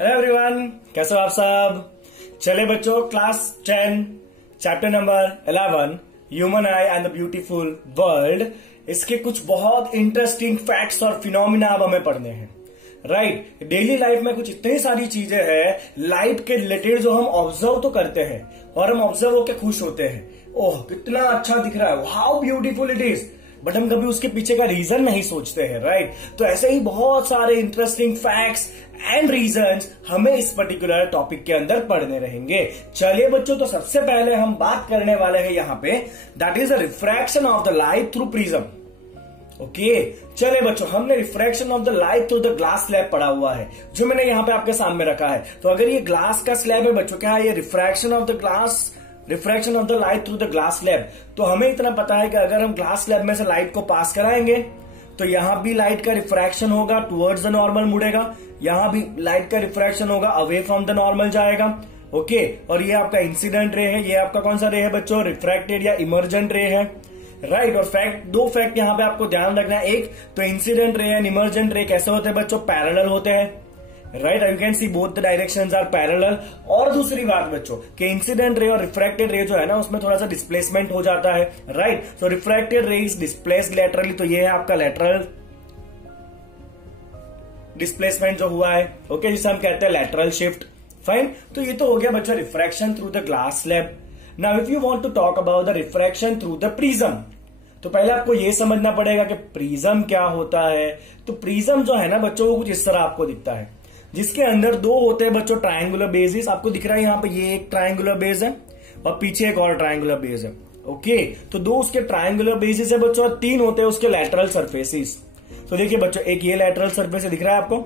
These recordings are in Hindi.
हेलो एवरीवन, कैसे हो आप सब। चले बच्चों, class 10 chapter number 11 human I and the beautiful world, इसके कुछ बहुत इंटरेस्टिंग फैक्ट्स और फिनोमिना अब हमें पढ़ने हैं। राइट, डेली लाइफ में कुछ इतनी सारी चीजें हैं लाइट के रिलेटेड जो हम ऑब्जर्व तो करते हैं और हम ऑब्जर्व होकर खुश होते हैं। ओह कितना अच्छा दिख रहा है, how beautiful it is, but हम कभी उसके पीछे का रीजन नहीं सोचते हैं। राइट, तो ऐसे ही बहुत सारे इंटरेस्टिंग फैक्ट्स एंड रीजंस हमें इस पर्टिकुलर टॉपिक के अंदर पढ़ने रहेंगे। चलिए बच्चों, तो सबसे पहले हम बात करने वाले हैं यहाँ पे, that is the refraction of the light through prism. Okay, चले बच्चों, हमने refraction of the light through the glass slab पढ़ा हुआ है, जो मैंने यहाँ पे आपके सामने रखा है। तो अगर ये ग्लास का स्लैब है बच्चों, क्या है ये refraction of the light through the glass slab. तो हमें इतना पता है कि अगर हम ग्लास स्लैब में से लाइट को पास कराएंगे तो यहां भी लाइट का रिफ्रैक्शन होगा, टुवर्ड्स द नॉर्मल मुड़ेगा, यहां भी लाइट का रिफ्रैक्शन होगा, अवे फ्रॉम द नॉर्मल जाएगा। ओके, और ये आपका इंसिडेंट रे है, ये आपका कौन सा रे है बच्चों, रिफ्रैक्टेड या इमर्जेंट रे है। राइट, और दो फैक्ट यहां पे आपको ध्यान रखना है। एक तो इंसिडेंट रे एंड इमर्जेंट रे कैसे होते हैं बच्चों, पैरेलल होते हैं। Right, you can see both the directions are parallel. और दूसरी बात बच्चों कि इंसिडेंट रे और रिफ्रैक्टेड रे जो है ना, उसमें थोड़ा सा डिस्प्लेसमेंट हो जाता है। राइट, तो रिफ्रैक्टेड रे इज डिस्प्लेस्ड लेटरली, तो ये है आपका लेटरल डिस्प्लेसमेंट जो हुआ है। ओके, जिसे हम कहते हैं लेटरल शिफ्ट। फाइन, तो ये तो हो गया बच्चों refraction through the glass slab. Now if you want to talk about the refraction through the prism, तो पहले आपको यह समझना पड़ेगा कि प्रिज्म क्या होता है। तो प्रिज्म जो है ना बच्चों, वो कुछ इस तरह आपको दिखता है, जिसके अंदर दो होते हैं बच्चों ट्रायंगुलर बेसिस। आपको दिख रहा है यहाँ पे, ये एक ट्रायंगुलर बेस है और पीछे एक और ट्रायंगुलर बेस है। ओके, तो दो उसके ट्रायंगुलर बेसिस है बच्चों, और तीन होते हैं उसके लैटरल सरफेसिस। तो देखिए बच्चों, एक ये लैटरल सरफेस है, दिख रहा है आपको,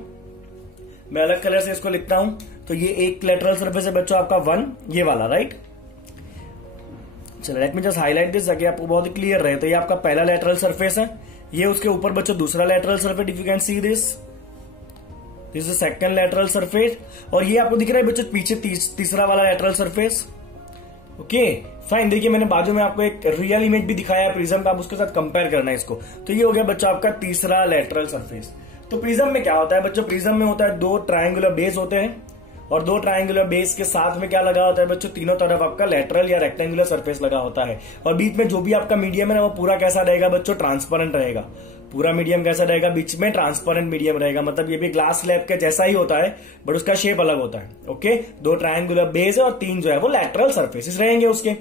मैं अलग कलर से इसको लिखता हूं। तो ये एक लैटरल सरफेस है बच्चों आपका 1, ये वाला। राइट, चलो late me just highlight this ताकि आपको बहुत ही क्लियर रहे। तो ये आपका पहला लैटरल सरफेस है, ये उसके ऊपर बच्चों दूसरा lateral surface, if you can see this is the second lateral surface, और ये आपको दिख रहा है बच्चों पीछे तीसरा वाला लैटरल सरफेस। ओके फाइन, देखिए मैंने बाजू में आपको एक रियल इमेज भी दिखाया है प्रिज्म का, आप उसके साथ कंपेयर करना है इसको। तो ये हो गया बच्चों आपका तीसरा लैटरल सरफेस। तो प्रिज्म में क्या होता है बच्चों, प्रिज्म में होता है दो ट्रायंगुलर बेस होते हैं, और दो ट्रायंगुलर बेस के साथ में क्या लगा होता है बच्चों, तीनों तरफ आपका लेटरल या रेक्टेंगुलर सरफेस लगा होता है। और बीच में जो भी आपका मीडियम है ना, वो पूरा कैसा रहेगा बच्चों, ट्रांसपेरेंट रहेगा। पूरा मीडियम कैसा रहेगा, बीच में ट्रांसपेरेंट मीडियम रहेगा। मतलब ये भी ग्लास स्लैब के जैसा ही होता है, बट उसका शेप अलग होता है। ओके, दो ट्रायंगुलर बेस है और तीन जो है वो लैटरल सरफेसेस रहेंगे उसके।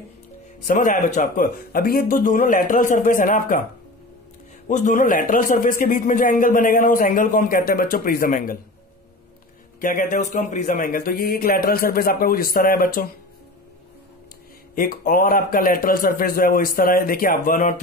समझ आया बच्चों आपको। अभी ये दोनों लैटरल सरफेस है ना आपका, उस दोनों लैटरल सरफेस के बीच में जो एंगल बनेगा ना, उस एंगल को हम कहते हैं बच्चों प्रिज्म एंगल। क्या कहते हैं उसको हम, प्रिज्म एंगल। तो ये एक लैटरल सरफेस आपका कुछ इस तरह है बच्चों, एक और आपका लैटरल सरफेस जो है वो इस तरह है। देखिए आप 1 और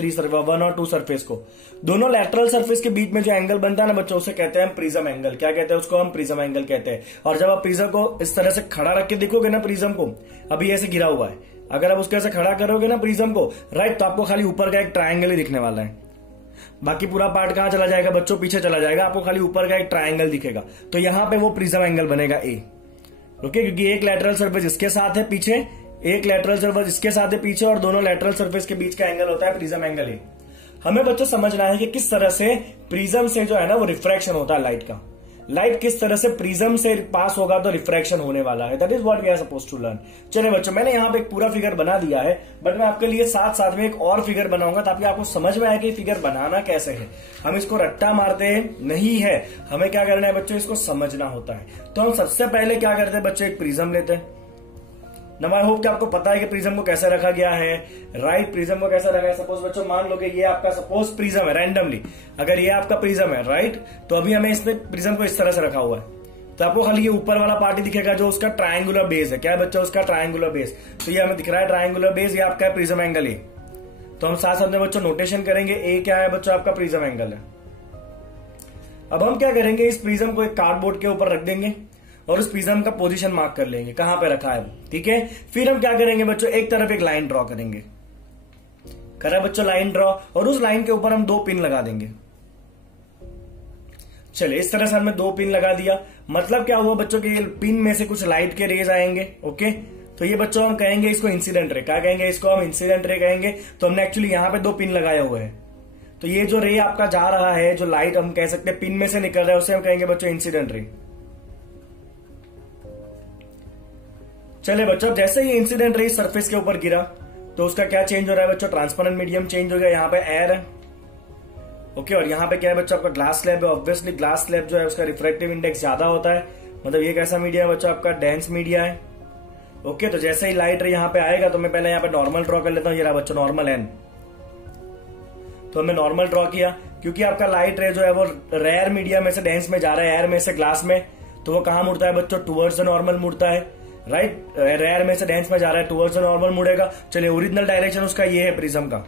2 सरफेस को, दोनों लैटरल सरफेस के बीच में जो एंगल बनता है ना बच्चों, उसे कहते हैं हम प्रिज्म एंगल। क्या कहते हैं उसको हम, प्रिज्म एंगल कहते हैं। और जब आप प्रिज्म को इस तरह से खड़ा रख के देखोगे ना, प्रिज्म को अभी ऐसे गिरा हुआ है, अगर आप उसको ऐसे खड़ा करोगे ना प्रिज्म को, राइट, तो आपको खाली ऊपर का एक ट्रायंगल ही दिखने वाला है। बाकी पूरा पार्ट कहां चला जाएगा बच्चों, पीछे चला जाएगा, आपको खाली ऊपर का एक ट्रायंगल दिखेगा। तो यहां पे वो प्रिज्म एंगल बनेगा ए। ओके, क्योंकि एक लैटरल सरफेस इसके साथ है पीछे, एक लैटरल सरफेस इसके साथ है पीछे, और दोनों लैटरल सरफेस के बीच का एंगल होता है प्रिज्म एंगल ए। हमें बच्चों समझना है कि किस तरह से प्रिज्म से जो है ना वो रिफ्रैक्शन होता है लाइट का। लाइट किस तरह से प्रिज्म से पास होगा तो रिफ्रैक्शन होने वाला है, that is what we are supposed to learn. चलिए बच्चों, मैंने यहाँ पे एक पूरा फिगर बना दिया है, बट मैं आपके लिए साथ साथ में एक और फिगर बनाऊंगा ताकि आपको समझ में आए कि फिगर बनाना कैसे है। हम इसको रट्टा मारते हैं नहीं है, हमें क्या करना है बच्चों, इसको समझना होता है। तो हम सबसे पहले क्या करते हैं बच्चों, एक प्रिज्म लेते हैं। नंबर आई होप कि आपको पता है कि प्रिज्म को कैसे रखा गया है। राइट, प्रिज्म को कैसे रखा है, सपोज बच्चों मान लो कि ये आपका सपोज प्रिज्म है, रैंडमली अगर ये आपका प्रिज्म है, राइट, तो अभी हमें इसने प्रिज्म को इस तरह से रखा हुआ है। तो आपको खाली ये ऊपर वाला पार्ट ही दिखेगा जो उसका ट्रायंगुलर बेस है। क्या है बच्चों, उसका ट्रायंगुलर बेस। तो ये हमें दिख रहा है ट्रायंगुलर बेस, ये आपका है प्रिज्म एंगल ए। तो हम साथ साथ में बच्चों नोटेशन करेंगे, ए क्या है बच्चों, आपका प्रिज्म एंगल है। अब हम क्या करेंगे, इस प्रिज्म को एक कार्डबोर्ड के ऊपर रख देंगे और उस प्रिज्म का पोजीशन मार्क कर लेंगे, कहां पे रखा है वो। ठीक है, फिर हम क्या करेंगे बच्चों, एक तरफ एक लाइन ड्रॉ करेंगे। करा बच्चों लाइन ड्रॉ, और उस लाइन के ऊपर हम 2 पिन लगा देंगे। चलिए इस तरह से हमने 2 पिन लगा दिया। मतलब क्या हुआ बच्चों कि पिन में से कुछ लाइट के रेज आएंगे। ओके, तो ये बच्चों हम कहेंगे इसको इंसिडेंट रे। क्या कहेंगे इसको, हम इंसिडेंट रे कहेंगे। तो हमने एक्चुअली यहां पे 2 पिन लगाए हुए हैं। तो ये जो रे आपका जा रहा है, जो लाइट हम कह सकते हैं पिन में से निकल रहा है, उसे हम कहेंगे बच्चों इंसिडेंट रे। चले बच्चों, अब जैसे ही इंसिडेंट रे सरफेस के ऊपर गिरा तो उसका क्या चेंज हो रहा है बच्चों, ट्रांसपेरेंट मीडियम चेंज हो गया, यहाँ पे एयर है। ओके, और यहाँ पे क्या है बच्चों, आपका ग्लास स्लैब है। ऑब्वियसली ग्लास स्लैब जो है उसका रिफ्रैक्टिव इंडेक्स ज्यादा होता है, मतलब ये कैसा मीडिया है बच्चों, आपका डेंस मीडिया है। ओके, तो जैसे ही लाइट रे यहाँ पे आएगा तो मैं पहले यहाँ पे नॉर्मल ड्रॉ कर लेता हूँ। ये रहा बच्चों नॉर्मल एन, तो हमने नॉर्मल ड्रॉ किया क्योंकि आपका लाइट रे जो है वो रेयर मीडिया में से डेंस में जा रहा है, एयर में से ग्लास में, तो वो कहां मुड़ता है बच्चों, टुवर्ड्स द नॉर्मल मुड़ता है, राइट। रेयर में से डेंस में जा रहा है, टुवर्ड्स द नॉर्मल मुड़ेगा। चलिए, ओरिजिनल डायरेक्शन उसका ये है प्रिज्म का,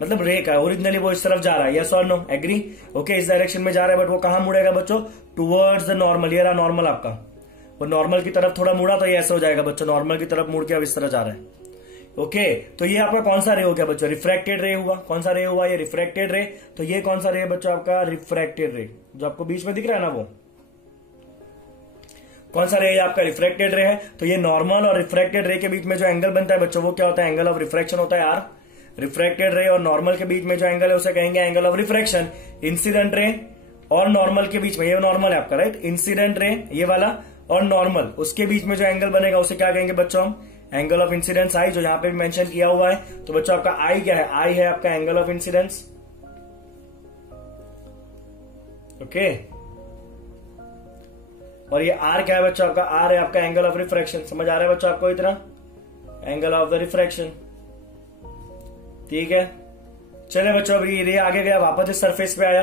मतलब रे का ओरिजिनली वो इस तरफ जा रहा है, यस और नो, एग्री। ओके, इस डायरेक्शन में जा रहा है, बट वो कहां मुड़ेगा बच्चों, टुवर्ड्स द नॉर्मल। ये रहा नॉर्मल आपका, वो नॉर्मल की तरफ थोड़ा मुड़ा तो ये ऐसा हो जाएगा बच्चों, नॉर्मल की तरफ मुड़ के अब इस तरह जा रहा है। ओके, तो ये आपका कौन सा रे हो गया बच्चों, रिफ्रैक्टेड रे हुआ। कौन सा रे हुआ, ये रिफ्रैक्टेड रे। तो ये कौन सा रे बच्चों, आपका रिफ्रैक्टेड रे, जो आपको बीच में दिख रहा है ना, वो कौन सा रे है, आपका रिफ्रैक्टेड रे है। तो ये नॉर्मल और रिफ्रैक्टेड रे के बीच में जो एंगल बनता है बच्चों, वो क्या होता है, एंगल ऑफ रिफ्रैक्शन होता है आर। रिफ्रैक्टेड रे और नॉर्मल के बीच में जो एंगल है उसे कहेंगे angle of refraction. Incident ray और नॉर्मल के बीच में, ये नॉर्मल है आपका, राइट, इंसिडेंट रे ये वाला और नॉर्मल, उसके बीच में जो एंगल बनेगा उसे क्या कहेंगे बच्चों हम, एंगल ऑफ इंसिडेंस आई, जो यहां पे भी मेंशन किया हुआ है। तो बच्चों आपका आई क्या है, आई है आपका एंगल ऑफ इंसिडेंस। ओके, और ये आर क्या है बच्चों, आपका आर है आपका एंगल ऑफ रिफ्रैक्शन। समझ आ रहा है बच्चों आपको इतना, एंगल ऑफ द रिफ्रैक्शन, ठीक है। चले बच्चों, अब ये आगे गया, वापस इस सरफेस पे आया,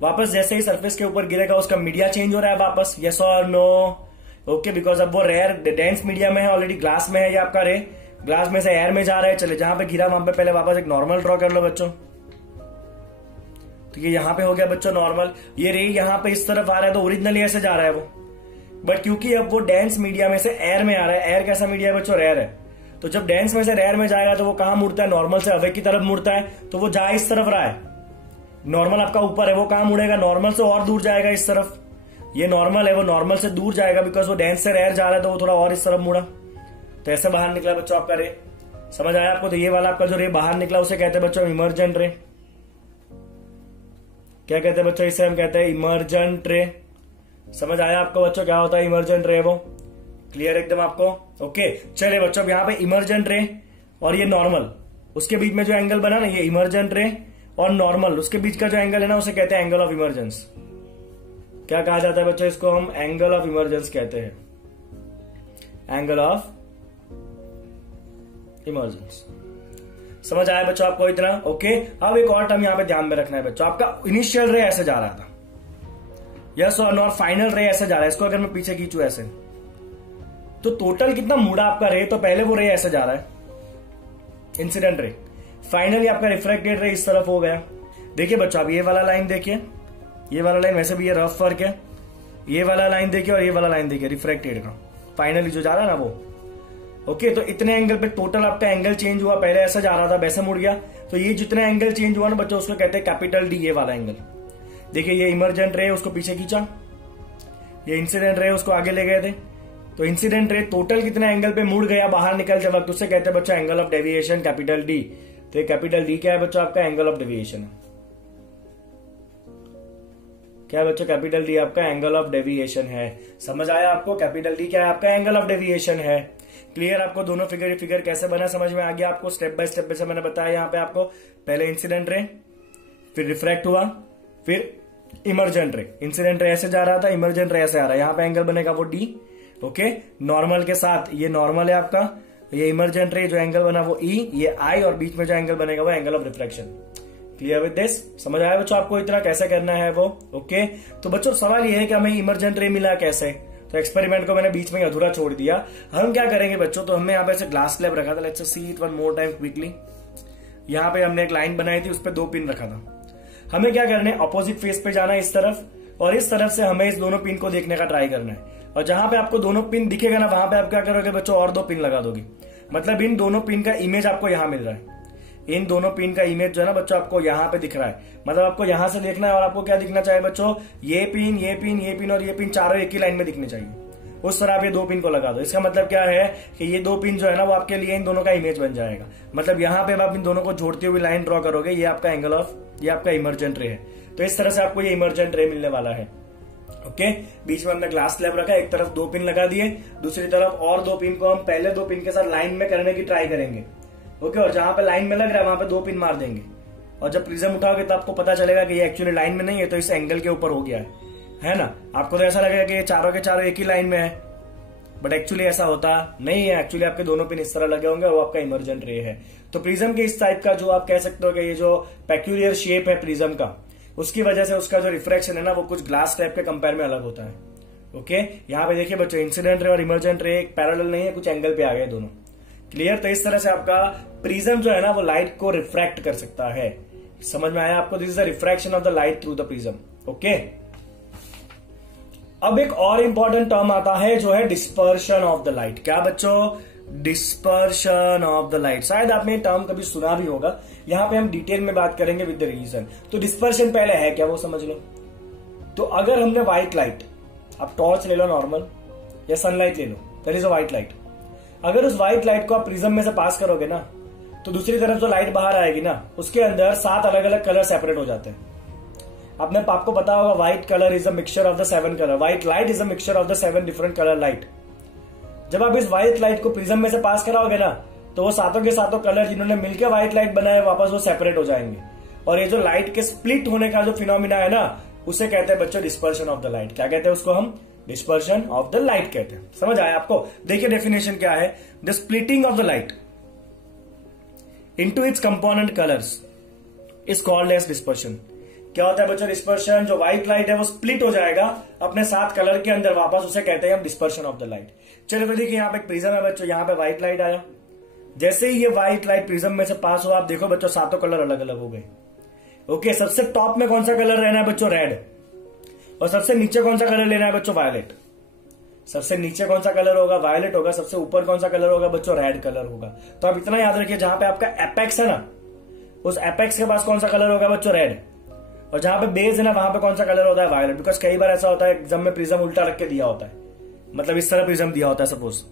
वापस जैसे ही सरफेस के ऊपर गिरेगा उसका मीडिया चेंज हो रहा है वापस, यस और नो। ओके, बिकॉज अब वो रेयर डेंस मीडिया में है, ऑलरेडी ग्लास में है, ये आपका रे ग्लास में से एयर में जा रहा है। चले, जहां पे गिरा वहां पे पहले वापस एक नॉर्मल ड्रॉ कर लो बच्चों। तो ये यहां पे हो गया बच्चों नॉर्मल। ये रे यहां पे इस तरफ आ रहा है तो ओरिजिनली ऐसे जा रहा है वो, बट क्योंकि अब वो डेंस मीडिया में से एयर में आ रहा है, एयर कैसा मीडिया है बच्चों, रेयर है, तो जब डेंस में से रेयर में जाएगा तो वो कहां मुड़ता है, नॉर्मल से अवे की तरफ मुड़ता है, तो वो जा इस तरफ रहा है। नॉर्मल आपका ऊपर है, वो कहां मुड़ेगा, नॉर्मल से और दूर जाएगा इस तरफ। ये नॉर्मल है, वो नॉर्मल से दूर जाएगा बिकॉज वो डेंस से रेयर जा रहा है, तो वो थोड़ा और इस तरफ मुड़ा, तो ऐसे बाहर निकला बच्चों आपका रे। समझ आया आपको। तो ये वाला आपका जो रे बाहर निकला उसे कहते हैं बच्चों इमर्जेंट रे। क्या कहते हैं बच्चों, इसे हम कहते हैं इमर्जेंट रे। समझ आया आपको बच्चों क्या होता है इमर्जेंट रे, वो क्लियर एकदम आपको। ओके, चलिए बच्चों, अब यहाँ पे इमर्जेंट रे और ये नॉर्मल, उसके बीच में जो एंगल बना ना, ये इमर्जेंट रे और नॉर्मल, उसके बीच का जो एंगल है ना उसे कहते हैं एंगल ऑफ इमर्जेंस। क्या कहा जाता है बच्चों, इसको हम एंगल ऑफ इमर्जेंस कहते हैं, एंगल ऑफ इमर्जेंस। समझ आया बच्चों आपको इतना। ओके, अब एक और टर्म यहां पे ध्यान में रखना है बच्चों, आपका इनिशियल रे ऐसे जा रहा था, यस और नो, और फाइनल रे ऐसे जा रहा है। इसको अगर मैं पीछे खींचू ऐसे, तो टोटल कितना मुड़ा आपका रे, तो पहले वो रे ऐसे जा रहा है, इंसिडेंट रे, फाइनली आपका रिफ्रैक्टेड रे इस तरफ हो गया। देखिए बच्चों, अब ये वाला लाइन देखिए, ये वाला लाइन, वैसे भी ये रफ वर्क है, ये वाला लाइन देखिए और ये वाला लाइन देखिए रिफ्रैक्टेड का, फाइनली जो जा रहा है ना वो। ओके, तो इतने एंगल पे टोटल आपका एंगल चेंज हुआ, पहले ऐसा जा रहा था वैसे मुड़ गया, तो ये जितना एंगल चेंज हुआ ना बच्चों उसको कहते हैं कैपिटल डी, ये वाला एंगल। देखिए, ये इमर्जेंट रे उसको पीछे खींचा, ये इंसिडेंट रे उसको आगे ले गए थे, तो इंसिडेंट रे टोटल कितने एंगल पे मुड़ गया बाहर निकलते वक्त, उससे कहते हैं बच्चों angle of deviation, capital D. तो ये कैपिटल डी क्या है बच्चों, आपका एंगल ऑफ डेविएशन है। क्या बच्चों, कैपिटल डी आपका एंगल ऑफ डेविएशन है। समझ आया आपको, कैपिटल डी क्या है आपका एंगल ऑफ डेविएशन है। क्लियर आपको, दोनों फिगर कैसे बना समझ में आ गया आपको, स्टेप बाय स्टेप से मैंने बताया यहाँ पे आपको। पहले इंसिडेंट रे, फिर रिफ्रैक्ट हुआ, फिर इमर्जेंट रे। इंसिडेंट रे ऐसे जा रहा था, इमर्जेंट रे ऐसे आ रहा है, यहाँ पे एंगल बनेगा वो डी। ओके, नॉर्मल के साथ, ये नॉर्मल है आपका, ये इमर्जेंट रे जो एंगल बना वो ई, ये आई, और बीच में जो एंगल बनेगा वो angle of refraction. Clear with this, समझ आया बच्चों आपको इतना कैसे करना है वो। ओके, तो बच्चों सवाल ये है कि हमें इमर्जेंट रे मिला कैसे, तो एक्सपेरिमेंट को मैंने बीच में अधूरा छोड़ दिया। हम क्या करेंगे बच्चों, तो हमने यहाँ पे ऐसे ग्लास स्लैब रखा था, let's see it one more time quickly. यहाँ पे हमने एक लाइन बनाई थी, उस पर 2 पिन रखा था। हमें क्या करना है, अपोजिट फेस पे जाना है इस तरफ, और इस तरफ से हमें इस दोनों पिन को देखने का ट्राई करना है। और जहां पे आपको दोनों पिन दिखेगा ना, वहां पे आप क्या करोगे बच्चों, और 2 पिन लगा दोगे। मतलब इन दोनों पिन का इमेज आपको यहां मिल रहा है, इन दोनों पिन का इमेज जो है ना बच्चों आपको यहां पे दिख रहा है। मतलब आपको यहां से देखना है, और आपको क्या दिखना चाहिए बच्चों, ये पिन, ये पिन, ये पिन और ये पिन, चारों एक ही लाइन में दिखने चाहिए। उस तरह आप ये 2 पिन को लगा दो। इसका मतलब क्या है कि ये 2 पिन जो है ना वो आपके लिए इन दोनों का इमेज बन जाएगा। मतलब यहाँ पे आप इन दोनों को जोड़ती हुई लाइन ड्रॉ करोगे, ये आपका एंगल ऑफ, ये आपका इमर्जेंट रे है। तो इस तरह से आपको ये इमर्जेंट रे मिलने वाला है। ओके, बीच में हमने ग्लास स्लैब रखा, एक तरफ 2 पिन लगा दिए, दूसरी तरफ और 2 पिन को हम पहले 2 पिन के साथ लाइन में करने की ट्राई करेंगे। ओके, और जहां पे लाइन में लग रहा है वहां पे 2 पिन मार देंगे, और जब प्रिज्म उठाओगे तो आपको पता चलेगा कि ये एक्चुअली लाइन में नहीं है, तो इस एंगल के ऊपर हो गया है ना। आपको तो ऐसा लगेगा कि ये चारों के चारों एक ही लाइन में है, बट एक्चुअली ऐसा होता नहीं है। एक्चुअली आपके दोनों पिन इस तरह लगे होंगे, वो आपका इमर्जेंट रे है। तो प्रिज्म के इस टाइप का जो आप कह सकते हो कि ये जो पेक्यूलियर शेप है प्रिज्म का, उसकी वजह से उसका जो रिफ्रैक्शन है ना वो कुछ ग्लास टाइप के कंपेयर में अलग होता है। ओके, यहाँ पे देखिए बच्चों, इंसिडेंट रे और इमर्जेंट रे एक पैरेलल नहीं है, कुछ एंगल पे आ गए दोनों। क्लियर? तो इस तरह से आपका प्रिज्म जो है ना वो लाइट को रिफ्रैक्ट कर सकता है। समझ में आया आपको? This is the refraction of the light through the prism. Okay, अब एक और इंपॉर्टेंट टर्म आता है जो है डिस्पर्शन ऑफ द लाइट। क्या बच्चों? Dispersion of the light. शायद आपने टर्म कभी सुना भी होगा, यहां पे हम डिटेल में बात करेंगे विद द रीजन। तो डिस्पर्शन पहले है क्या वो समझ लो। तो अगर हमने व्हाइट लाइट, आप टॉर्च ले लो नॉर्मल या सनलाइट ले लो, that is a white light. अगर उस व्हाइट लाइट को आप प्रिज्म में से पास करोगे ना, तो दूसरी तरफ जो लाइट बाहर आएगी ना, उसके अंदर 7 अलग अलग कलर सेपरेट हो जाते हैं। आपको पता होगा white colour is a mixture of the 7 colour, white light is a mixture of the 7 different colour light. जब आप इस व्हाइट लाइट को प्रिज्म में से पास कराओगे ना, तो वो सातों के सातों कलर जिन्होंने मिलकर व्हाइट लाइट बनाए वापस वो सेपरेट हो जाएंगे, और ये जो लाइट के स्प्लिट होने का जो फिनोमिना है ना, उसे कहते हैं बच्चों डिस्पर्शन ऑफ द लाइट। क्या कहते हैं उसको? हम डिस्पर्शन ऑफ द लाइट कहते हैं। समझ आया आपको? देखिए डेफिनेशन क्या है, the splitting of the light into its component colours is called as dispersion. क्या होता है बच्चों डिस्पर्शन? जो व्हाइट लाइट है वो स्प्लिट हो जाएगा अपने 7 कलर के अंदर वापस, उसे कहते हैं हम डिस्पर्शन ऑफ द लाइट। चलिए तो देखिए यहाँ पे एक प्रिज्म है बच्चों, यहाँ पे व्हाइट लाइट आया, जैसे ही ये व्हाइट लाइट प्रिज्म में से पास हुआ, आप देखो बच्चों सातों कलर अलग अलग हो गए। ओके, सबसे टॉप में कौन सा कलर रहना है बच्चों? रेड। और सबसे नीचे कौन सा कलर लेना है बच्चों? वायलेट। सबसे नीचे कौन सा कलर होगा? वायलेट होगा। सबसे ऊपर कौन सा कलर होगा बच्चों? रेड कलर होगा। तो आप इतना याद रखिए, जहां पे आपका एपेक्स है ना, उस एपेक्स के पास कौन सा कलर होगा बच्चों? रेड। और जहां पे बेस है ना, वहां पे कौन सा कलर होता है? वायलेट। बिकॉज कई बार ऐसा होता है एग्जाम में प्रिज्म उल्टा रख के दिया होता है, मतलब इस तरह प्रिज्म दिया होता है सपोज।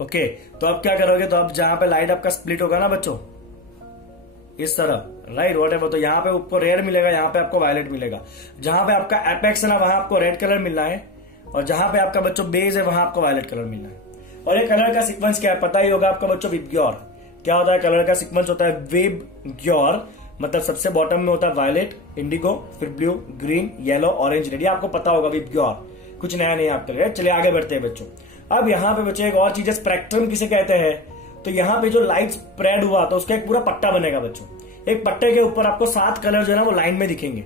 ओके, तो अब क्या करोगे? तो अब जहां पे लाइट आपका स्प्लिट होगा ना बच्चों, इस तरह, राइट, व्हाटएवर, तो यहाँ पे आपको रेड मिलेगा, यहाँ पे आपको वायलेट मिलेगा। जहां पे आपका एपेक्स है ना, वहां आपको रेड कलर मिलना है, और जहां पे आपका बच्चों बेस है वहां आपको वायलेट कलर मिलना है। और ये कलर का सीक्वेंस क्या है पता ही होगा आपका बच्चों? विबग्योर। क्या होता है कलर का सीक्वेंस? होता है विबग्योर, मतलब सबसे बॉटम में होता है वायलेट, इंडिगो, फिर blue, green, yellow, orange, red. आपको पता होगा विबग्योर, कुछ नया नहीं आपके लिए। चलिए आगे बढ़ते हैं बच्चों। अब यहाँ पे बच्चों एक और चीज है, स्पेक्ट्रम किसे कहते हैं? तो यहाँ पे जो लाइट स्प्रेड हुआ तो उसका एक पूरा पट्टा बनेगा बच्चों। एक पट्टे के ऊपर आपको 7 कलर जो है ना वो लाइन में दिखेंगे।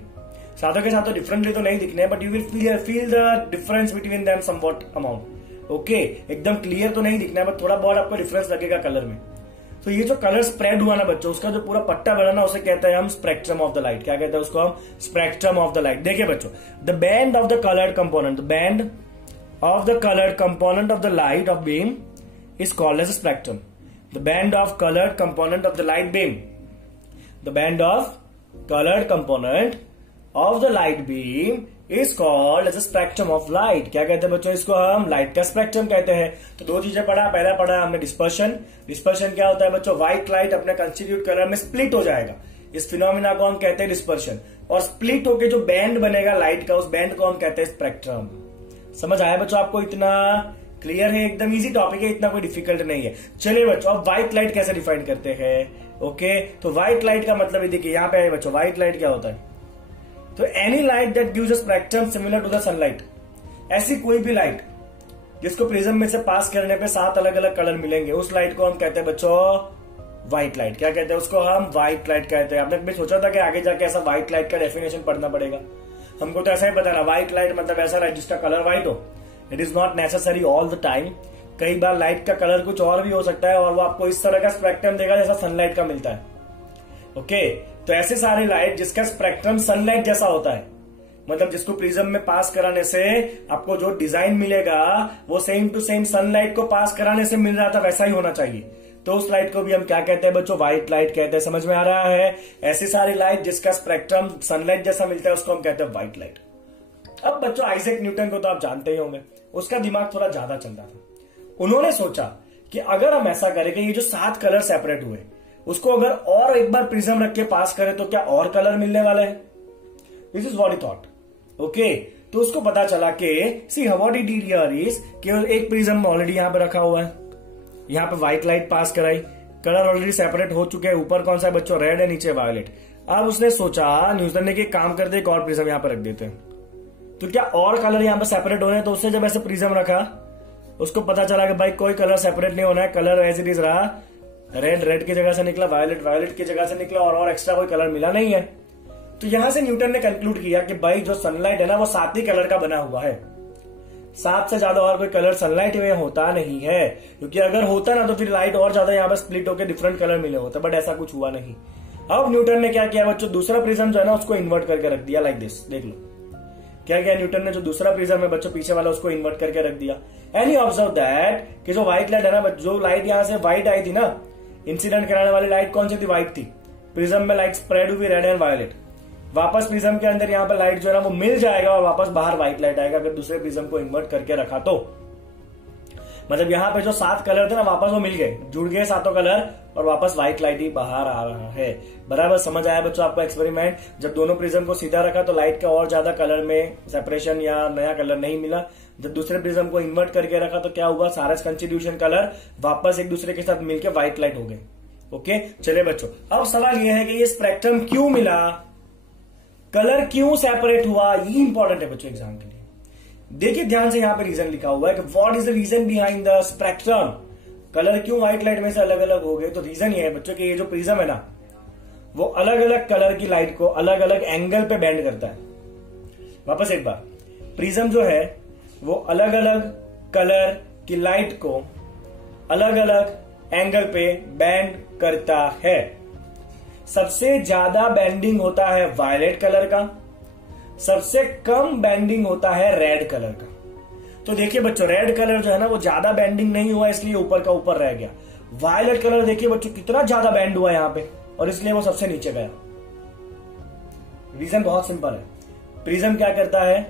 सातों के साथ डिफरेंटली तो नहीं दिखने, but you will feel the difference between them somewhat amount. Okay, एकदम क्लियर तो नहीं दिखना है, बट थोड़ा बहुत आपको डिफरेंस लगेगा कलर में। तो ये जो कलर स्प्रेड हुआ ना बच्चों, उसका जो पूरा पट्टा बना ना, उसे कहते हैं हम स्पेक्ट्रम ऑफ द लाइट। क्या कहते हैं उसको? हम स्पेक्ट्रम ऑफ द लाइट। देखिए बच्चों, the band of the coloured component, the band of the colored component of the light of beam is called as a spectrum. The band of colored component of the light beam, the band of colored component of the light beam is called as a spectrum of light. क्या कहते हैं बच्चों इसको? हम लाइट का स्पेक्ट्रम कहते हैं। तो 2 चीजें पढ़ा, पहला पढ़ा हमने डिस्पर्शन। डिस्पर्शन क्या होता है बच्चों? व्हाइट लाइट अपने कंस्टिट्यूट कलर में स्प्लिट हो जाएगा, इस फिनोमिना को हम कहते हैं डिस्पर्शन। और स्प्लिट होके जो बैंड बनेगा लाइट का, उस बैंड को हम कहते हैं स्पेक्ट्रम। समझ आया बच्चों आपको? इतना क्लियर है, एकदम इजी टॉपिक है, इतना कोई डिफिकल्ट नहीं है। चलिए बच्चों, अब व्हाइट लाइट कैसे डिफाइन करते हैं? ओके, तो व्हाइट लाइट का मतलब ये देखिए यहाँ पे है बच्चों, व्हाइट लाइट क्या होता है? तो any light that gives a spectrum similar to the sunlight, ऐसी कोई भी लाइट जिसको प्रिज्म में से पास करने पे 7 अलग अलग कलर मिलेंगे, उस लाइट को हम कहते हैं बच्चों व्हाइट लाइट। क्या कहते हैं उसको? हम व्हाइट लाइट कहते हैं। आपने कभी सोचा था कि आगे जाके ऐसा व्हाइट लाइट का डेफिनेशन पढ़ना पड़ेगा? हमको तो ऐसा ही पता ना, व्हाइट लाइट मतलब ऐसा लाइट जिसका कलर व्हाइट हो। It is not necessary all the time. कई बार लाइट का कलर कुछ और भी हो सकता है, और वो आपको इस तरह का स्पेक्ट्रम देगा जैसा सनलाइट का मिलता है। ओके, तो ऐसे सारे लाइट जिसका स्पेक्ट्रम सनलाइट जैसा होता है, मतलब जिसको प्रिज्म में पास कराने से आपको जो डिजाइन मिलेगा वो सेम टू सेम सनलाइट को पास कराने से मिल रहा था वैसा ही होना चाहिए, तो उस लाइट को भी हम क्या कहते हैं बच्चों? व्हाइट लाइट कहते हैं। समझ में आ रहा है? ऐसी सारी लाइट जिसका स्पेक्ट्रम सनलाइट जैसा मिलता है उसको हम कहते हैं व्हाइट लाइट। अब बच्चों आइजैक न्यूटन को तो आप जानते ही होंगे, उसका दिमाग थोड़ा ज्यादा चलता था। उन्होंने सोचा कि अगर हम ऐसा करें कि ये जो 7 कलर सेपरेट हुए उसको अगर और एक बार प्रिज्म रख के पास करें तो क्या और कलर मिलने वाले हैं? This is what he thought. Okay, तो उसको पता चला कि see what he did here is केवल एक प्रिज्म ऑलरेडी यहां पे रखा हुआ है, यहां पे व्हाइट लाइट पास कराई, कलर ऑलरेडी सेपरेट हो चुके हैं, ऊपर कौन सा है बच्चों, रेड है, नीचे वायलेट। अब उसने सोचा न्यूटन ने कि काम करते एक और प्रिज्म यहां पर रख देते हैं, तो क्या और कलर यहां पर सेपरेट होने, तो उसने जब ऐसे प्रिज्म रखा उसको पता चला कि भाई कोई कलर सेपरेट नहीं होना है, कलर एज इट इज रहा, रेड रेड की जगह से निकला, वायलेट वायलेट की जगह से निकला, और एक्स्ट्रा कोई कलर मिला नहीं है। तो यहां से न्यूटन ने कंक्लूड किया कि भाई जो सनलाइट है ना वो 7 ही कलर का बना हुआ है, 7 से ज्यादा और कोई कलर सनलाइट में होता नहीं है, क्योंकि अगर होता ना तो फिर लाइट और ज्यादा यहाँ पर स्प्लिट होकर डिफरेंट कलर मिले होते, बट ऐसा कुछ हुआ नहीं। अब न्यूटन ने क्या किया बच्चों, दूसरा प्रिज्म जो है ना उसको इन्वर्ट करके रख दिया, लाइक दिस। देख लो क्या किया न्यूटन ने, जो दूसरा प्रिज्म है बच्चों पीछे वाला उसको इन्वर्ट करके रख दिया। एंड यू ऑब्जर्व दैट कि जो व्हाइट लाइट है ना, जो लाइट यहां से व्हाइट आई थी ना, इंसिडेंट कराने वाली लाइट कौन सी थी, व्हाइट थी, प्रिज्म में लाइट स्प्रेड हुई रेड एंड वायलेट, वापस प्रिज्म के अंदर यहाँ पर लाइट जो है ना वो मिल जाएगा और वापस बाहर व्हाइट लाइट आएगा अगर दूसरे प्रिज्म को इन्वर्ट करके रखा तो। मतलब यहाँ पे जो 7 कलर थे ना वापस वो मिल गए, जुड़ गए 7 कलर, और वापस व्हाइट लाइट ही बाहर आ रहा है। बराबर समझ आया बच्चों आपको एक्सपेरिमेंट? जब दोनों प्रिज्म को सीधा रखा तो लाइट का और ज्यादा कलर में सेपरेशन या नया कलर नहीं मिला, जब दूसरे प्रिज्म को इन्वर्ट करके रखा तो क्या हुआ, सारा कंस्टिट्यूशन कलर वापस एक दूसरे के साथ मिलकर व्हाइट लाइट हो गए। ओके चलिए बच्चों, अब सवाल यह है कि ये स्पेक्ट्रम क्यों मिला, कलर क्यों सेपरेट हुआ, ये इंपॉर्टेंट है बच्चों एग्जाम के लिए। देखिए ध्यान से, यहां पे रीजन लिखा हुआ है कि what is the reason behind the spectrum, colour क्यों व्हाइट लाइट में से अलग अलग हो गए। तो रीजन ये है बच्चों कि ये जो प्रिज्म है ना वो अलग अलग कलर की लाइट को अलग अलग एंगल पे बेंड करता है। वापस एक बार, प्रिज्म जो है वो अलग अलग कलर की लाइट को अलग अलग एंगल पे बेंड करता है। सबसे ज्यादा बेंडिंग होता है वायलेट कलर का, सबसे कम बेंडिंग होता है रेड कलर का। तो देखिए बच्चों, रेड कलर जो है ना वो ज्यादा बेंडिंग नहीं हुआ इसलिए ऊपर का ऊपर रह गया। वायलेट कलर देखिए बच्चों कितना ज्यादा बेंड हुआ यहां पे और इसलिए वो सबसे नीचे गया। रीजन बहुत सिंपल है, प्रिज्म क्या करता है,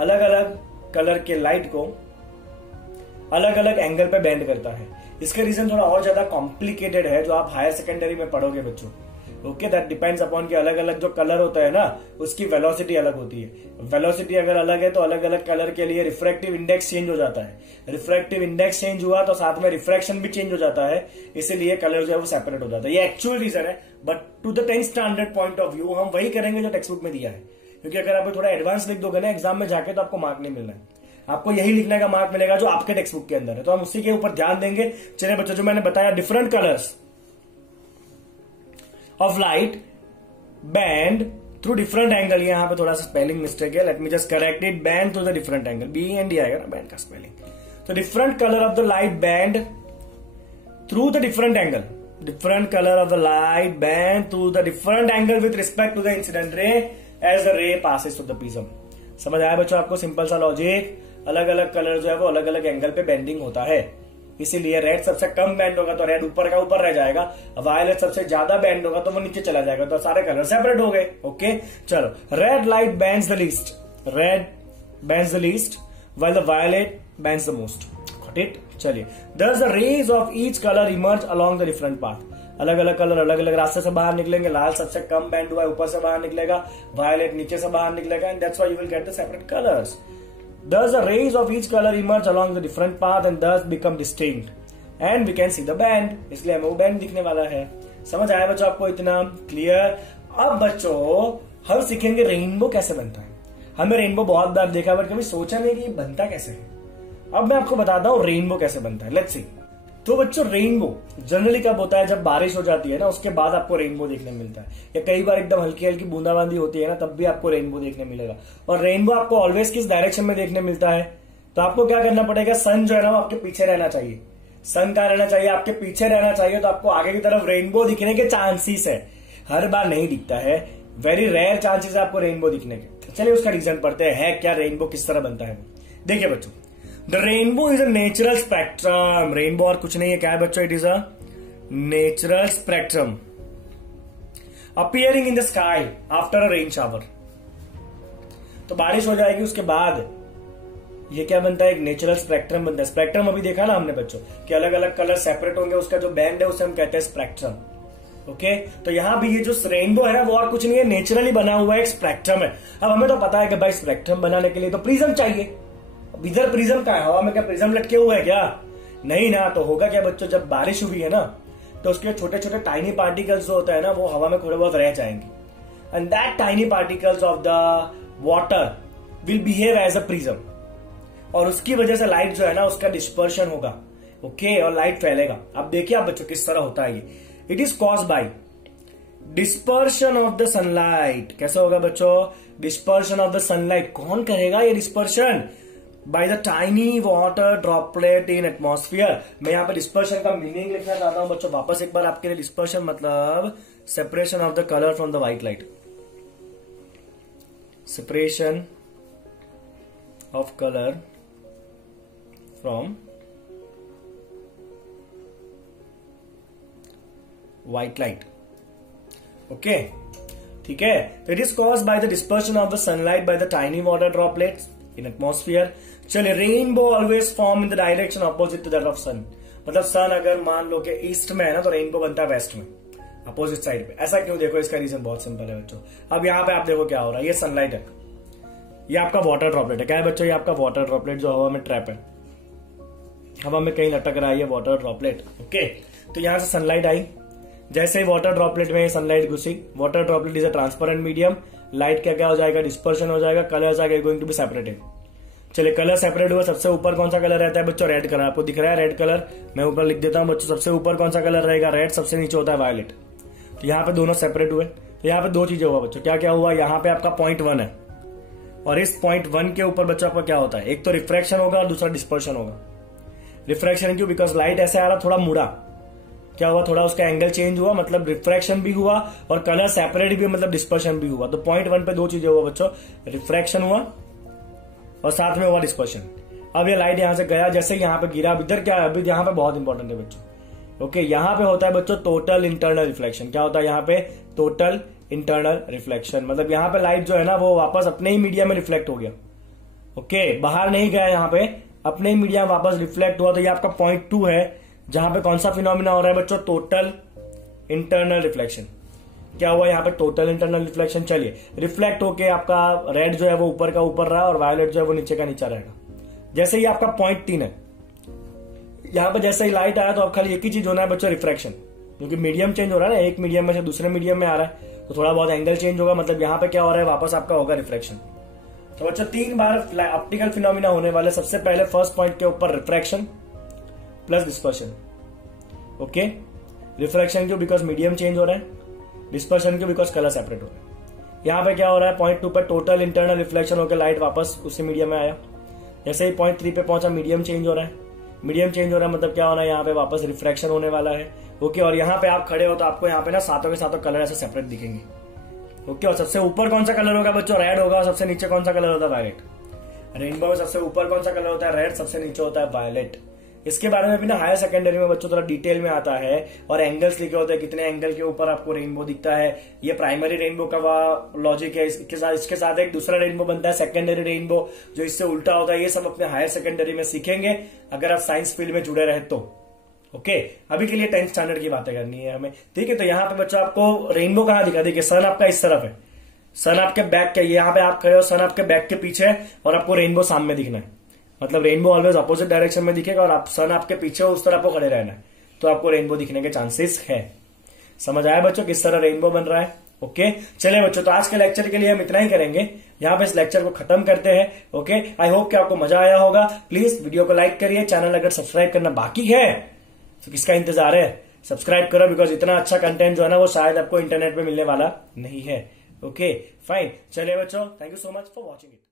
अलग अलग कलर के लाइट को अलग अलग एंगल पे बेंड करता है। इसका रीजन थोड़ा और ज्यादा कॉम्प्लिकेटेड है जो आप हायर सेकेंडरी में पढ़ोगे बच्चों। ओके, दैट डिपेंड्स अपॉन कि अलग अलग जो कलर होता है ना उसकी वेलोसिटी अलग होती है। वेलोसिटी अगर अलग है तो अलग अलग कलर के लिए रिफ्रैक्टिव इंडेक्स चेंज हो जाता है, रिफ्रैक्टिव इंडेक्स चेंज हुआ तो साथ में रिफ्रैक्शन भी चेंज हो जाता है, इसीलिए कलर जो है वो सेपरेट हो जाता है। ये एक्चुअल रीजन है, but to the 10th standard point of view हम वही करेंगे जो टेक्स्ट बुक में दिया है, क्योंकि अगर आप थोड़ा एडवांस लिख दोगे ना एग्जाम में जाके तो आपको मार्क नहीं मिलना है, आपको यही लिखने का मार्क मिलेगा जो आपके टेक्स्ट बुक के अंदर है। तो हम उसी के ऊपर ध्यान देंगे। चलिए बच्चों, जो मैंने बताया different colours of light bend through different angle, यहां पे थोड़ा सा स्पेलिंग मिस्टेक है, let me just correct it, bend through the different angle, BEND आएगा ना बैंड का स्पेलिंग। तो different colour of the light bend through the different angle, different colour of the light bend through the different angle with respect to the incident ray as the ray passes through the prism. समझ आया बच्चों आपको? सिंपल सा लॉजिक, अलग अलग कलर जो है वो अलग अलग एंगल पे बेंडिंग होता है, इसीलिए रेड सबसे कम बैंड होगा तो रेड ऊपर का ऊपर रह जाएगा, वायलेट सबसे ज्यादा बैंड होगा तो वो नीचे चला जाएगा, तो सारे कलर सेपरेट हो गए। ओके चलो, red light bends the least, red bends the least while the violet bends the most. Got it? चलिए, thus the rays of each color emerge along the different path, अलग अलग कलर अलग अलग रास्ते से बाहर निकलेंगे। लाल सबसे कम बैंड हुआ है ऊपर से बाहर निकलेगा, वायलेट नीचे से बाहर निकलेगा, and that's why you will get the separate colours. Thus the rays of each color emerge along the different path and thus become distinct and we can see the band, इसलिए हमें वो बैंड दिखने वाला है। समझ आया बच्चों आपको? इतना क्लियर। अब बच्चों हम सीखेंगे रेनबो कैसे बनता है। हमने रेनबो बहुत बार देखा बट कभी सोचा नहीं कि ये बनता कैसे है। अब मैं आपको बताता हूँ रेनबो कैसे बनता है। Let's see. तो बच्चों रेनबो जनरली कब होता है, जब बारिश हो जाती है ना उसके बाद आपको रेनबो देखने मिलता है, या कई बार एकदम हल्की हल्की बूंदाबांदी होती है ना तब भी आपको रेनबो देखने मिलेगा। और रेनबो आपको ऑलवेज किस डायरेक्शन में देखने मिलता है, तो आपको क्या करना पड़ेगा, सन जो है ना वो आपके पीछे रहना चाहिए। सन कहाँ रहना चाहिए, आपके पीछे रहना चाहिए, तो आपको आगे की तरफ रेनबो दिखने के चांसेस है। हर बार नहीं दिखता है, वेरी रेयर चांसेस है आपको रेनबो दिखने के। चलिए उसका रीजन पढ़ते हैं, है क्या रेनबो किस तरह बनता है। देखिए बच्चों, the rainbow is a natural spectrum. Rainbow और कुछ नहीं है, क्या है बच्चों, it is a natural spectrum appearing in the sky after a rain shower. तो बारिश हो जाएगी उसके बाद ये क्या बनता है, एक नेचुरल स्पेक्ट्रम बनता है। स्पेक्ट्रम अभी देखा ना हमने बच्चों कि अलग अलग कलर सेपरेट होंगे, उसका जो बैंड है उसे हम कहते हैं स्पेक्ट्रम। ओके तो यहां भी ये जो रेनबो है ना वो और कुछ नहीं है, नेचुरली बना हुआ एक स्पेक्ट्रम है। अब हमें तो पता है कि भाई स्पेक्ट्रम बनाने के लिए तो प्रिज्म चाहिए। इधर प्रिज्म का है, हवा में क्या प्रिज्म लटके हुए है क्या? नहीं ना। तो होगा क्या बच्चों, जब बारिश हुई है ना तो उसके छोटे छोटे टाइनी पार्टिकल्स जो होता है ना वो हवा में थोड़े बहुत रह जाएंगे and that tiny particles of the water will behave as a prism और उसकी वजह से लाइट जो है ना उसका डिस्पर्शन होगा। ओके और लाइट फैलेगा। अब देखिए आप बच्चों किस तरह होता है ये। It is cause by dispersion of the sunlight. कैसे होगा बच्चों? Dispersion of the sunlight. कौन करेगा ये dispersion? Bye the tiny water droplet in atmosphere. मैं यहाँ पे डिस्पर्शन का मीनिंग लिखना चाहता हूं बच्चों वापस एक बार आपके लिए। डिस्पर्शन मतलब separation of the colour from the white light. Separation of colour from white light. Okay ठीक है। तो it is caused by the dispersion of the sunlight by the tiny water droplets in atmosphere. चलिए rainbow always form in the direction opposite to that of sun. मतलब सन अगर मान लो कि ईस्ट में है ना तो रेनबो बनता है वेस्ट में, अपोजिट साइड पे। ऐसा क्यों? देखो इसका रीजन बहुत सिंपल है बच्चों। अब यहाँ पे आप देखो क्या हो रहा है। ये सनलाइट है, ये आपका वाटर ड्रॉपलेट है। क्या है बच्चों? ये आपका वाटर ड्रॉपलेट जो हवा में ट्रैप है, हवा में कहीं लटक रहा है ये वाटर ड्रॉपलेट। ओके तो यहां से सनलाइट आई, जैसे ही वाटर ड्रॉपलेट में सनलाइट घुसी, water droplet is a transparent medium, light क्या क्या हो जाएगा? डिस्पर्शन हो जाएगा, colours are going to be separated. चलिए कलर सेपरेट हुआ। सबसे ऊपर कौन सा कलर रहता है बच्चों? Red colour. आपको दिख रहा है रेड कलर? मैं ऊपर लिख देता हूं बच्चों। सबसे ऊपर कौन सा कलर रहेगा? रेड। सबसे नीचे होता है वायलेट। तो यहाँ पे दोनों सेपरेट हुए। तो यहाँ पे दो चीजें हुआ बच्चों। क्या क्या हुआ? यहाँ पे आपका पॉइंट 1 है और इस पॉइंट 1 के ऊपर बच्चों आपका क्या होता है? एक तो रिफ्रैक्शन होगा और दूसरा डिस्पर्शन होगा। रिफ्रैक्शन क्यों? बिकॉज लाइट ऐसे आ रहा थोड़ा मुड़ा, क्या हुआ? थोड़ा उसका एंगल चेंज हुआ, मतलब रिफ्रैक्शन भी हुआ और कलर सेपरेट भी, मतलब डिस्पर्शन भी हुआ। तो पॉइंट 1 पे दो चीजें हुआ बच्चों, रिफ्रैक्शन हुआ और साथ में हुआ डिस्पर्शन। अब ये लाइट यहां से गया, जैसे यहां पे गिरा। अब इधर क्या है? अभी यहां पे बहुत इंपॉर्टेंट है बच्चों। ओके यहां पे होता है बच्चों टोटल इंटरनल रिफ्लेक्शन। क्या होता है यहाँ पे? Total internal reflection. मतलब यहाँ पे लाइट जो है ना वो वापस अपने ही मीडिया में रिफ्लेक्ट हो गया। ओके बाहर नहीं गया, यहाँ पे अपने ही मीडिया में वापस रिफ्लेक्ट हुआ। तो ये आपका पॉइंट 2 है जहां पे कौन सा फिनोमिना हो रहा है बच्चों? Total internal reflection. क्या हुआ यहाँ पे? Total internal reflection. चलिए रिफ्लेक्ट होके आपका रेड जो है वो ऊपर का ऊपर रहा और वायलेट जो है वो नीचे का नीचा रहेगा। जैसे ही आपका पॉइंट 3 है, यहाँ पे जैसे ही लाइट आया तो अब खाली एक ही चीज होना है बच्चों, रिफ्रैक्शन। क्योंकि मीडियम चेंज हो रहा है ना, एक मीडियम में से दूसरे मीडियम में आ रहा है तो थोड़ा बहुत एंगल चेंज होगा। मतलब यहाँ पे क्या हो रहा है? वापस आपका होगा रिफ्रैक्शन। तो बच्चों 3 बार ऑप्टिकल फिनोमिना होने वाले। सबसे पहले फर्स्ट पॉइंट के ऊपर refraction plus dispersion. Okay refraction क्यों? बिकॉज मीडियम चेंज हो रहा है। डिस्पर्शन क्यों? बिकॉज कलर सेपरेट हो रहा है। यहाँ पे क्या हो रहा है? पॉइंट 2 पर टोटल इंटरनल रिफ्लेक्शन होकर लाइट वापस उसी मीडियम में आया। जैसे ही पॉइंट 3 पे पहुंचा मीडियम चेंज हो रहा है। मीडियम चेंज हो रहा है मतलब क्या होना है? यहाँ पे वापस रिफ्रैक्शन होने वाला है। ओके और यहाँ पे आप खड़े हो तो आपको यहाँ पे ना सातों के सातों कलर ऐसे सेपरेट दिखेंगे। ओके और सबसे ऊपर कौन सा कलर होगा बच्चों? रेड होगा। सबसे नीचे कौन सा कलर होता है? वायलेट। रेनबो में सबसे ऊपर कौन सा कलर होता है? रेड। सबसे नीचे होता है वायलेट। इसके बारे में भी ना हायर सेकेंडरी में बच्चों थोड़ा डिटेल में आता है और एंगल्स लिखे होते हैं, कितने एंगल के ऊपर आपको रेनबो दिखता है। ये प्राइमरी रेनबो का लॉजिक है। इसके साथ एक दूसरा रेनबो बनता है सेकेंडरी रेनबो, जो इससे उल्टा होता है। ये सब अपने हायर सेकेंडरी में सीखेंगे अगर आप साइंस फील्ड में जुड़े रहे तो। ओके अभी के लिए 10th स्टैंडर्ड की बातें करनी है हमें, ठीक है। तो यहाँ पे बच्चों आपको रेनबो कहाँ दिखा? देखिए सन आपका इस तरफ है, सन आपके बैक के, यहाँ पे आप खड़े हो, सन आपके बैक के पीछे है और आपको रेनबो सामने दिखना है। मतलब रेनबो ऑलवेज अपोजिट डायरेक्शन में दिखेगा और आप सन आपके पीछे हो उस तरह आपको खड़े रहना है तो आपको रेनबो दिखने के चांसेस है। समझ आया बच्चों किस तरह रेनबो बन रहा है? ओके चलिए बच्चों तो आज के लेक्चर के लिए हम इतना ही करेंगे, यहाँ पे इस लेक्चर को खत्म करते हैं। ओके आई होप कि आपको मजा आया होगा। प्लीज वीडियो को लाइक करिए, चैनल अगर सब्सक्राइब करना बाकी है तो किसका इंतजार है? सब्सक्राइब करो, बिकॉज इतना अच्छा कंटेंट जो है ना वो शायद आपको इंटरनेट पे मिलने वाला नहीं है। ओके फाइन, चलिए बच्चों, thank you so much for watching it.